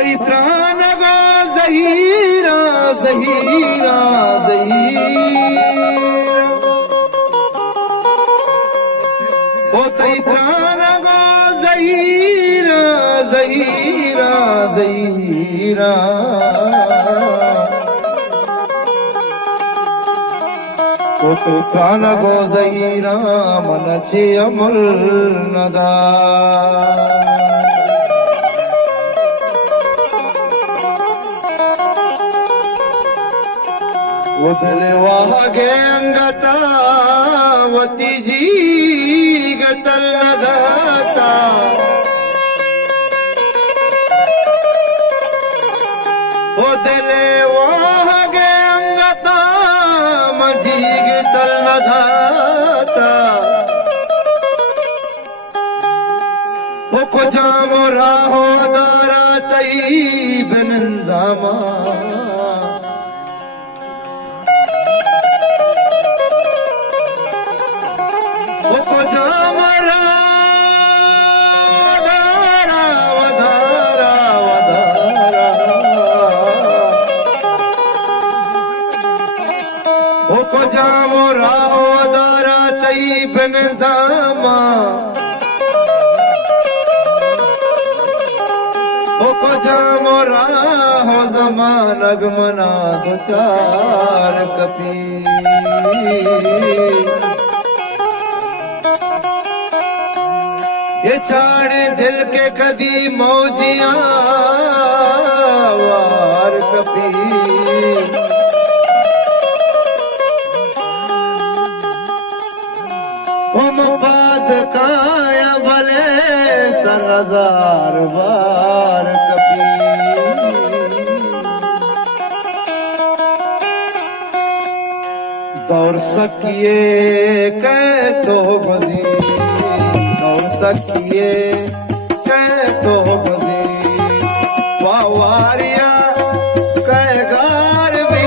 इत्रानगा ज़हीरा ज़हीरा ज़हीरा ओ इत्रानगा ज़हीरा ज़हीरा ज़हीरा ओ इत्रानगो ज़हीरा मन छे अमल नदा उधरे वागे अंगता वती जी गतल नदाता उधरे वागे अंगता मजी गतल नदाता वो को जाम राहो दारा तई बनंदामा को जामो राहो दारा तई बनदामा को जामो राहो जमान अगमना दुचार कपी ये छाड़े दिल के कदी मौजिया वार कपी पाद काया भले सरदार बार कपी दौड़ सकिए कह तो बजी दौड़ सकिए कह तो बजी वारिया कह गार भी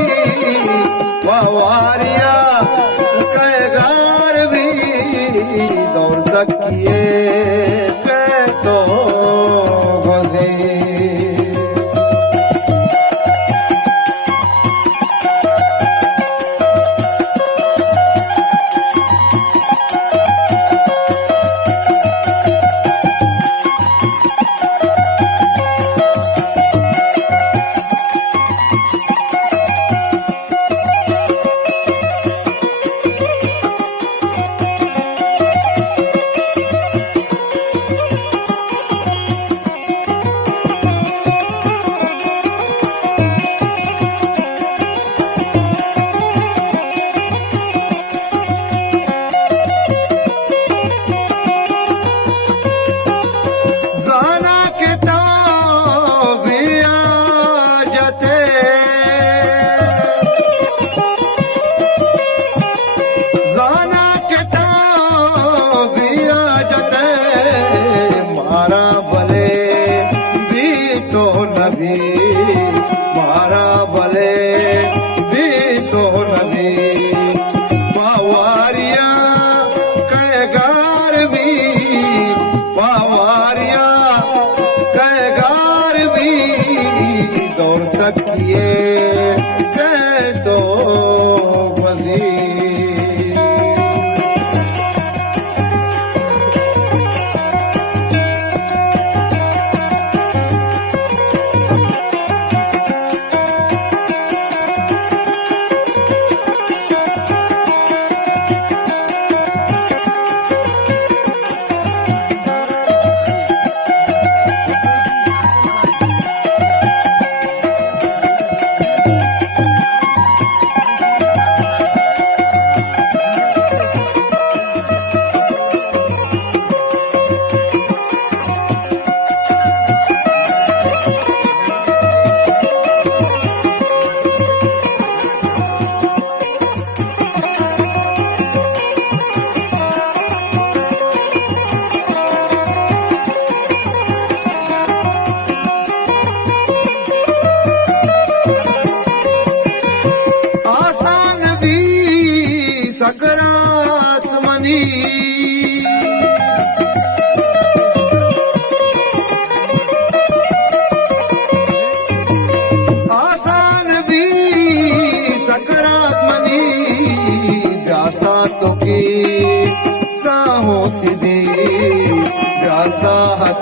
वारिया कह गार भी दौड़ सकिए तो बजी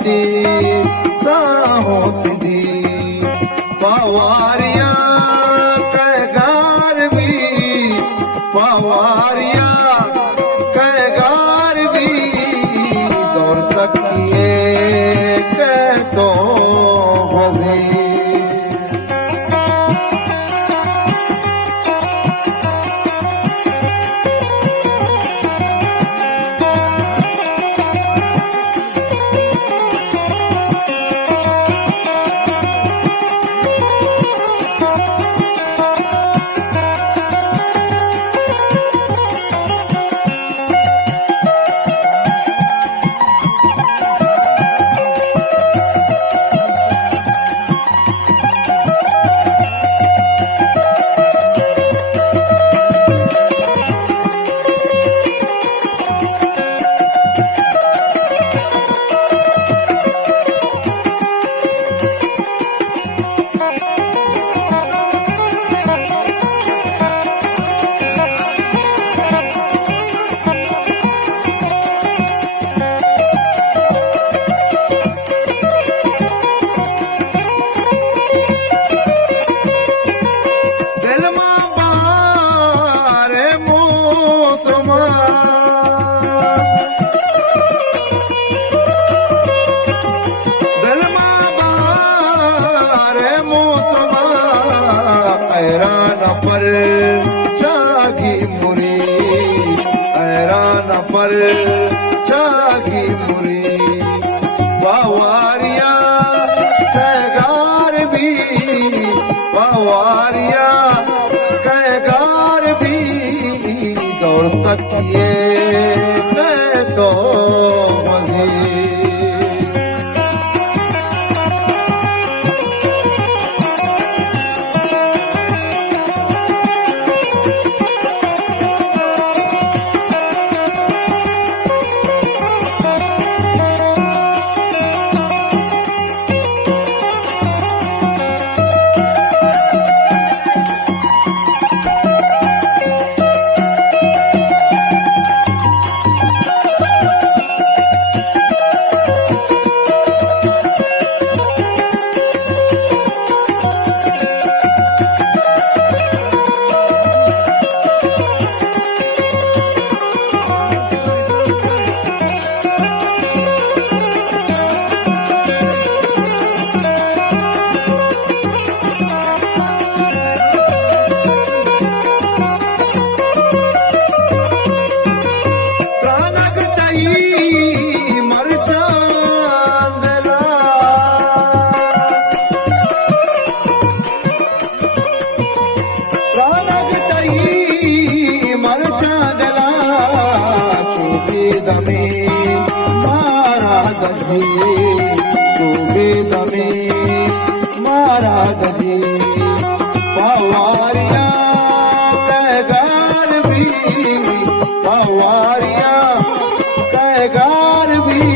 छाती साहो सिंधी पवारिया कैगार भी पवारिया कैगार भी दौड़ सकिए कै तो वजी पर जागी मुरी ऐरान पर जागी मुरी पवारिया कैगार भी पवारिया कैगार भी दौड़ सकिए मैं तो मज़ीद पवारिया कैगार भी पवारिया कैगार भी